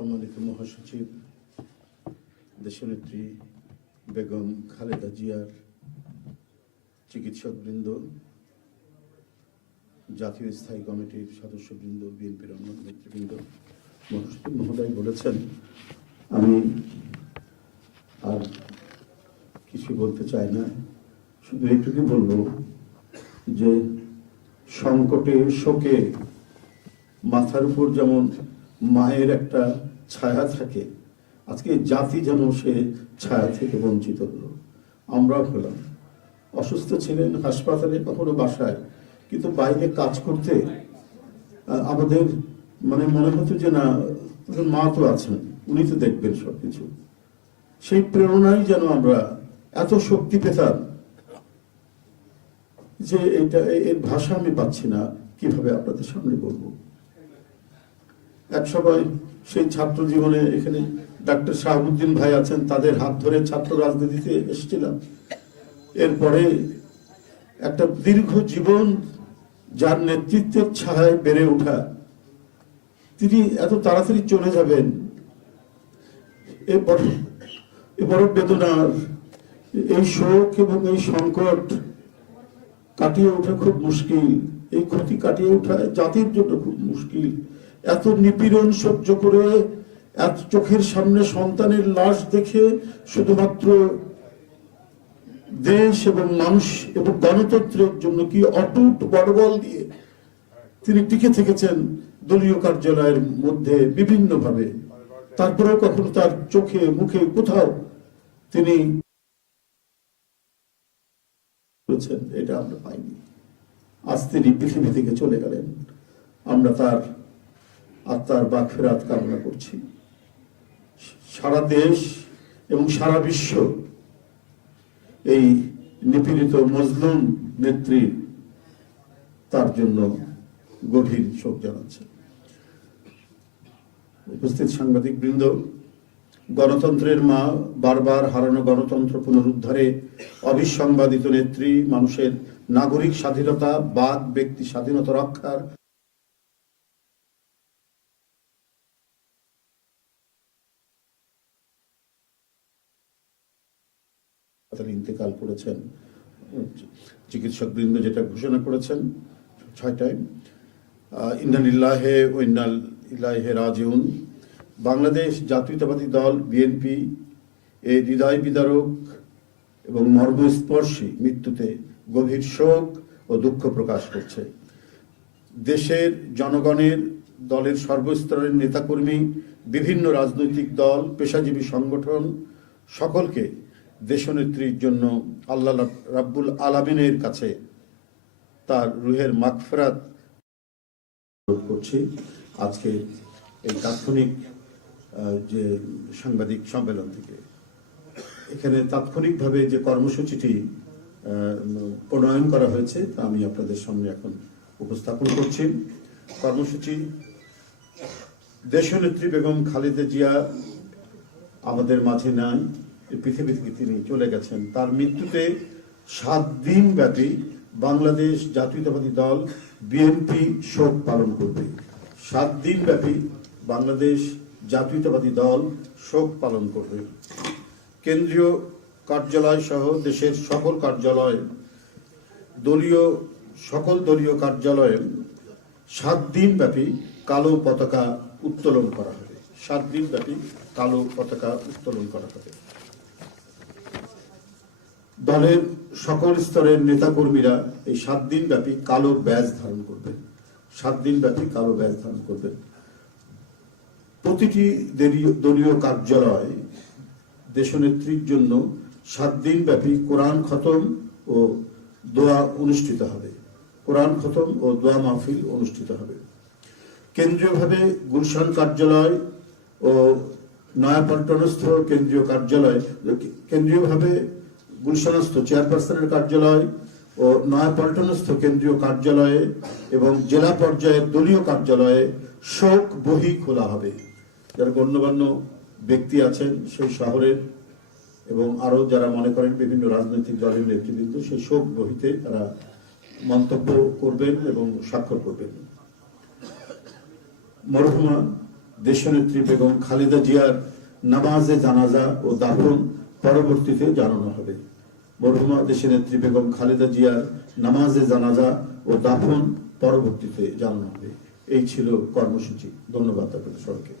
সম্মানিত মহাসচিব দেশনেত্রী বেগম খালেদা জিয়ার চিকিৎসকবৃন্দ, জাতীয় স্থায়ী কমিটির সদস্যবৃন্দ, বিএনপির অন্য নেতৃবৃন্দ, মহাসচিব মহোদয় বলেছেন, আমি আর কিছু বলতে চাই না, শুধু এইটুকু বলবো যে সংকটে শোকে মাথার উপর যেমন মায়ের একটা ছায়া থাকে, আজকে জাতি যেন সে ছায়া থেকে বঞ্চিত হলো। আমরাও হলাম, অসুস্থ ছিলেন হাসপাতালে, কখনো বাসায়, কিন্তু বাইরে কাজ করতে আমাদের মনে হতো যে না, মা তো আছেন, উনি তো দেখবেন সবকিছু। সেই প্রেরণায় যেন আমরা এত শক্তি পেতাম যে এর ভাষা আমি পাচ্ছি না কিভাবে আপনাদের সামনে বলবো। এক সময় সেই ছাত্র জীবনে এখানে ডাক্তার শাহাবুদ্দিন ভাই আছেন, তাদের হাত ধরে ছাত্র রাজনীতিতে এসেছিলাম। এরপরে একটা দীর্ঘ জীবন যার নেতৃত্বের ছায়ায় বেড়ে ওঠা, তিনি এত তাড়াতাড়ি চলে যাবেন, এ বড় বেদনার। এই শোক এবং এই সংকট কাটিয়ে ওঠা খুব মুশকিল, এই ক্ষতি কাটিয়ে ওঠা জাতির জন্য খুব মুশকিল। এত নিপীড়ন সহ্য করে, এত চোখের সামনে সন্তানের লাশ দেখে শুধুমাত্র দেশ এবং মানুষ এবং গণতন্ত্রের জন্য কি অটুট বড়বল দিয়ে তিনি টিকে থেকেছেন দলীয় কার্যালয়ের মধ্যে বিভিন্ন ভাবে। তারপরেও কখনো তার চোখে মুখে কোথাও তিনি এটা আমরা পাইনি। আজ তিনি পৃথিবী থেকে চলে গেলেন, আমরা তার আত্মার মাগফিরাত কামনা করছি। সারা দেশ এবং সারা বিশ্ব এই নিপীড়িত মজলুম নেত্রী তার জন্য গভীর শোক জানাচ্ছে। উপস্থিত সাংবাদিক বৃন্দ, গণতন্ত্রের মা, বারবার হারানো গণতন্ত্র পুনরুদ্ধারে অবিসংবাদিত নেত্রী, মানুষের নাগরিক স্বাধীনতা, বাক ব্যক্তি স্বাধীনতা রক্ষার ইন্তেকাল করেছেন। চিকিৎসক বৃন্দ যেটা ঘোষণা করেছেন 6টায়, ইন্না লিল্লাহি ওয়া ইন্না ইলাইহি রাজিউন। বাংলাদেশ জাতীয়তাবাদী দল বিএনপি এই হৃদয় বিদারক এবং মর্মস্পর্শী মৃত্যুতে গভীর শোক ও দুঃখ প্রকাশ করছে। দেশের জনগণের, দলের সর্বস্তরের নেতাকর্মী, বিভিন্ন রাজনৈতিক দল, পেশাজীবী সংগঠন সকলকে দেশনেত্রীর জন্য আল্লাহ রাব্বুল আলামিনের কাছে তার রুহের মাগফিরাত করছি। আজকে এই তাৎক্ষণিক যে সাংবাদিক সম্মেলন থেকে এখানে তাৎক্ষণিকভাবে যে কর্মসূচিটি প্রণয়ন করা হয়েছে তা আমি আপনাদের সামনে এখন উপস্থাপন করছি। কর্মসূচি: দেশনেত্রী বেগম খালেদা জিয়া আমাদের মাঝে নাই, পৃথিবী থেকে তিনি চলে গেছেন। তার মৃত্যুতে 7 দিন ব্যাপী বাংলাদেশ জাতীয়তাবাদী দল বিএনপি শোক পালন করবে। 7 দিন ব্যাপী বাংলাদেশ জাতীয়তাবাদী দল শোক পালন করবে। কেন্দ্রীয় কার্যালয় সহ দেশের সকল কার্যালয়, সকল দলীয় কার্যালয়ে 7 দিন ব্যাপী কালো পতাকা উত্তোলন করা হবে। 7 দিন ব্যাপী কালো পতাকা উত্তোলন করা হবে। দলের সকল স্তরের নেতাকর্মীরা এই 7 দিন ব্যাপী কালো ব্যাজ ধারণ করবেন। 7 দিন ব্যাপী কালো ব্যাজ ধারণ করবেন। প্রতিটি দলীয় কার্যালয় দেশনেত্রীর জন্য 7 দিন ব্যাপী কোরআন খতম ও দোয়া অনুষ্ঠিত হবে। কোরআন খতম ও দোয়া মাহফিল অনুষ্ঠিত হবে। কেন্দ্রীয়ভাবে গুলশান কার্যালয় ও নয়াপল্টনস্থ কেন্দ্রীয় কার্যালয়, কেন্দ্রীয়ভাবে গুলশানস্থ চেয়ারপারসনের কার্যালয় ও নয়াপল্টনস্থ কেন্দ্রীয় কার্যালয়ে এবং জেলা পর্যায়ের দলীয় কার্যালয়ে শোক বহি খোলা হবে। যারা গণ্যমান্য ব্যক্তি আছেন সেই শহরের এবং আরো যারা মনে করেন বিভিন্ন রাজনৈতিক দলের নেতৃবৃন্দ, সেই শোক বহিতে তারা মন্তব্য করবেন এবং স্বাক্ষর করবেন। মরহুমা দেশনেত্রী বেগম খালেদা জিয়ার নামাজে জানাজা ও দাফন পরবর্তীতে জানানো হবে। মরহুমা দেশনেত্রী বেগম খালেদা জিয়ার নামাজে জানাজা ও দাফন পরবর্তীতে জানানো হবে। এই ছিল কর্মসূচি। ধন্যবাদ আপনাদের সবাইকে।